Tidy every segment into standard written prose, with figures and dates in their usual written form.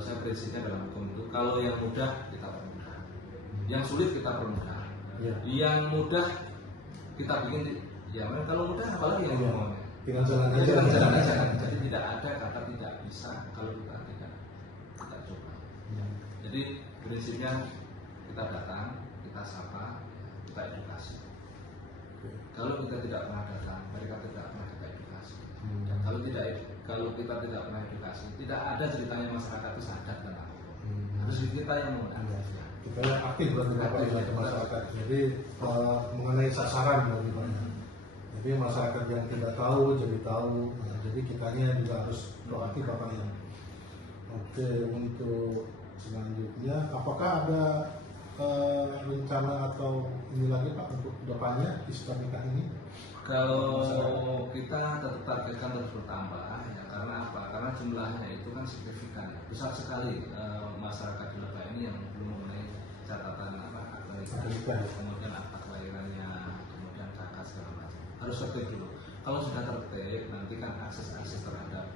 saya prinsipnya dalam hukum itu kalau yang mudah kita permudah, yang sulit kita permudah, yang mudah kita bikin ya kalau mudah apalagi yang ngomongnya tinggal jalan aja. Jadi tidak ada kata tidak bisa kalau kita tidak coba. Jadi prinsipnya kita datang, kita sapa, kita edukasi. Kalau kita tidak pernah datang, mereka tidak pernah kita edukasi. Dan kalau kita tidak pernah edukasi, tidak ada ceritanya masyarakat itu sadar tentang hukum. Harus kita yang mengundang. Kita yang aktif berpendapat di masyarakat. Jadi mengenai sasaran bagi banyak. Jadi masyarakat yang tidak tahu jadi tahu. Nah, jadi kitanya juga harus proaktif Bapak ya. Oke, untuk selanjutnya, apakah ada rencana atau ini lagi Pak untuk depannya di nikah ini? Kalau kita tetap targetkan terus bertambah ya, karena apa? Karena jumlahnya itu kan signifikan, besar sekali masyarakat di Lebak ini yang belum mengenai catatan kemudian akta kelahirannya, kemudian kakak segala macam. Harus tertib dulu. Kalau sudah tertib, nanti kan akses terhadap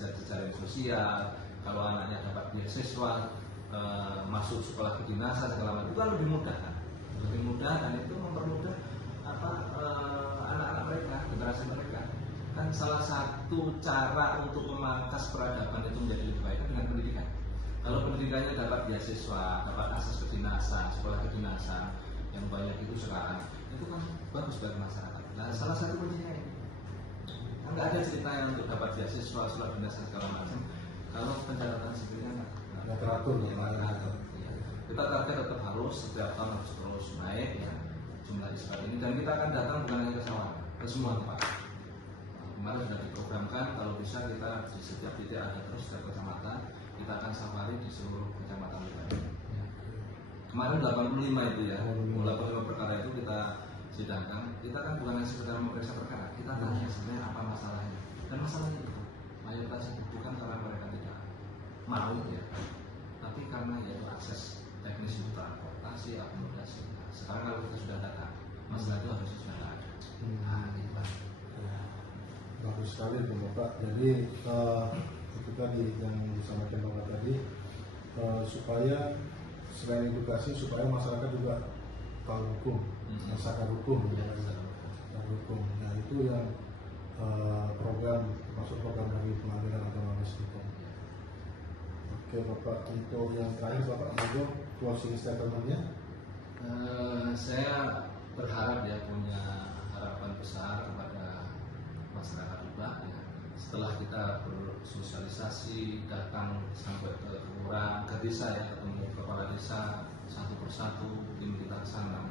jaring sosial. Kalau anaknya dapat beasiswa, masuk sekolah kedinasan segala macam, itu kan lebih mudah kan? Lebih mudah dan itu mempermudah anak-anak mereka, generasi mereka. Kan salah satu cara untuk memangkas peradaban itu menjadi lebih baik dengan pendidikan. Kalau pendidikannya dapat beasiswa, dapat akses kedinasan, sekolah kedinasan yang banyak itu sekarang, itu kan bagus bagi masyarakat. Nah, salah satu kuncinya ini. Kan nggak ada cerita yang untuk dapat beasiswa, sekolah kedinasan segala macam. Kalau pencatatan sipilnya nggak teratur, ya. Kita target tetap harus setiap tahun harus terus naik ya jumlah isbat ini, dan kita akan datang bukan hanya ke sawah, ke semua tempat. Kemarin sudah diprogramkan kalau bisa kita di setiap titik ada terus dari kecamatan, kita akan safari di seluruh kecamatan kita. Kemarin 85 itu ya, 85 perkara itu kita sidangkan. Kita kan bukan hanya sekedar memeriksa perkara, kita tanya sebenarnya apa masalahnya. Dan masalahnya itu mayoritas itu bukan karena mereka tidak mau ya, tapi karena yaitu akses teknis untuk transportasi, akomodasi. Nah, sekarang kalau kita sudah datang, masalah itu harus sudah ada. Nah, gitu Pak. Bagus sekali Bapak. Jadi itu tadi yang disampaikan Bapak tadi, supaya selain edukasi, supaya masyarakat juga tahu hukum, masyarakat hukum, hukum. Nah itu yang program, masuk program dari Pengadilan Agama Muslim. Oke Bapak, untuk yang terakhir Bapak Mojo, closing statement-nya. Saya berharap ya, punya harapan besar kepada masyarakat Lebak ya. Setelah kita bersosialisasi, datang sampai ke kelurahan, ke desa ya, ketemu kepala desa satu persatu, tim kita ke sana.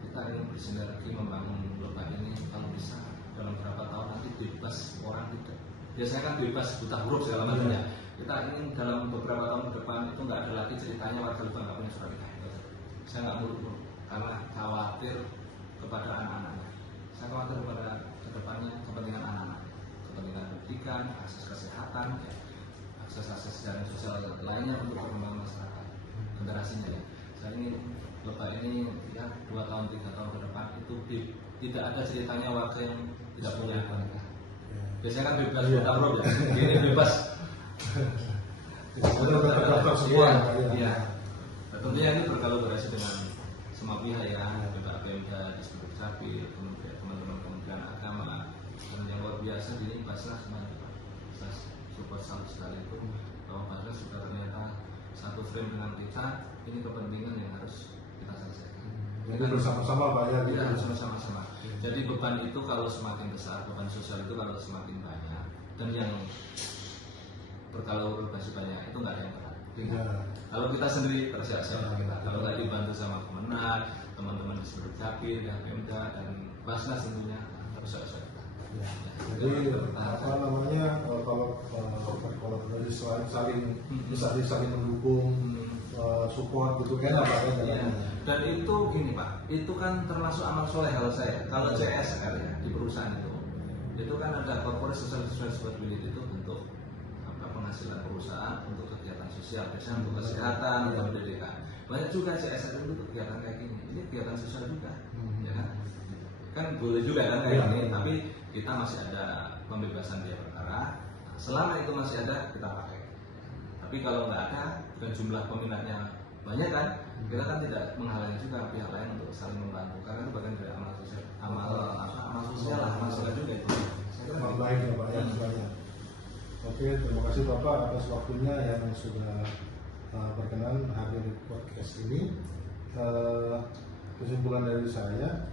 Kita ingin bersinergi membangun Lebak ini, kalau bisa dalam beberapa tahun nanti bebas orang tidak. Biasanya kan bebas buta huruf segala macamnya. Kita ingin dalam beberapa tahun ke depan itu nggak ada lagi ceritanya warga Lebak nggak punya surat nikah. Saya nggak muluk-muluk karena khawatir kepada anak-anaknya. Saya khawatir kepada kedepannya kepentingan anak-anak, kepentingan pendidikan, akses kesehatan, ya, akses jaring sosial lainnya untuk perkembangan masyarakat generasinya ya. Saya ingin Lebak ini ya 2 tahun 3 tahun ke depan itu tidak ada ceritanya warga yang tidak punya nikah. Biasanya kan bebas buta huruf ya, ini bebas. Iya. Tentunya ini berkolaborasi dengan semua pihak ya, Bapak Pemda, Disput Capil, kemudian teman-teman Kementerian Agama, dan yang luar biasa di ini Basnas semuanya Pak. Saya support sekali itu bahwa Basnas sudah ternyata satu frame dengan kita, ini kepentingan yang harus kita selesaikan. Jadi bersama-sama Pak ya. Kita harus bersama-sama. Jadi beban itu kalau semakin besar, beban sosial itu kalau semakin banyak, dan yang berkolaborasi banyak itu nggak ada yang berat. Kalau kita sendiri tersiap-siap kita. Kalau nggak dibantu sama Kemenag, teman-teman di Disput Capil, Pemda dan Basnas tentunya tersiap-siap kita. Jadi apa namanya, kalau berkolaborasi saling bisa saling mendukung, support gitu kan Pak ya. Dan itu gini Pak, itu kan termasuk amal soleh kalau saya. Kalau CSR ya di perusahaan itu kan ada corporate social responsibility, itu bentuk penghasilan perusahaan untuk kegiatan sosial, biasanya untuk kesehatan atau pendidikan. Banyak juga CSR itu untuk kegiatan kayak gini. Ini kegiatan sosial juga, ya kan? Kan boleh juga kan kayak gini, tapi kita masih ada pembebasan biaya perkara. Selama itu masih ada, kita pakai. Tapi kalau nggak ada dan jumlah peminatnya banyak kan, kita kan tidak menghalangi juga pihak lain untuk saling membantu, karena itu bagian dari amal sosial, amal sosial lah, amal sosial juga itu. Saya kira Amal begitu. baik ya Pak ya sebenarnya. Oke, terima kasih Bapak atas waktunya yang sudah berkenan hadir di podcast ini. Kesimpulan dari saya,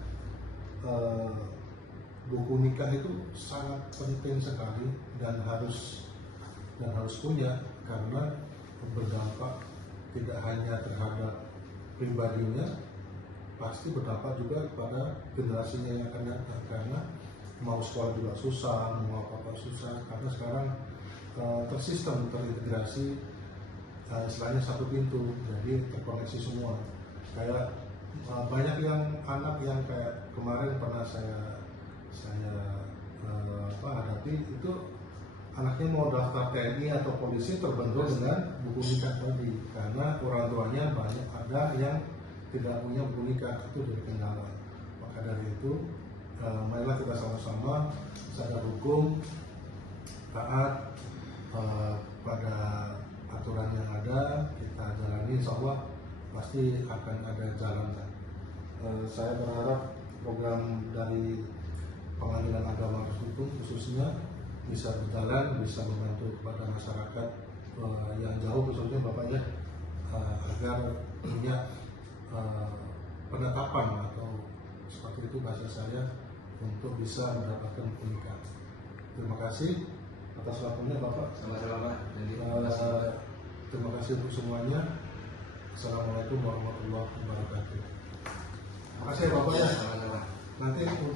buku nikah itu sangat penting sekali dan harus punya, karena berdampak tidak hanya terhadap pribadinya, pasti berdampak juga kepada generasinya yang akan datang, karena mau sekolah juga susah, mau apa-apa susah, karena sekarang tersistem, terintegrasi, istilahnya satu pintu, jadi terkoneksi semua. Kayak banyak yang anak yang kayak kemarin pernah saya hadapi, itu anaknya mau daftar TNI atau polisi terbentur dengan buku nikah tadi, karena orang tuanya banyak ada yang tidak punya buku nikah, itu jadi kendala. Maka dari itu, marilah kita sama-sama sadar hukum, taat pada aturan yang ada, kita jalani, insya Allah pasti akan ada jalan. Saya berharap program dari Pengadilan Agama Hukum khususnya bisa berjalan, bisa membantu kepada masyarakat yang jauh, khususnya Bapak ya, agar punya penetapan atau seperti itu bahasa saya, untuk bisa mendapatkan pernikahan. Terima kasih atas waktunya Bapak. Sama-sama. Terima kasih untuk semuanya. Assalamualaikum warahmatullahi wabarakatuh. Terima kasih ya Bapak ya. Sama-sama. Nanti untuk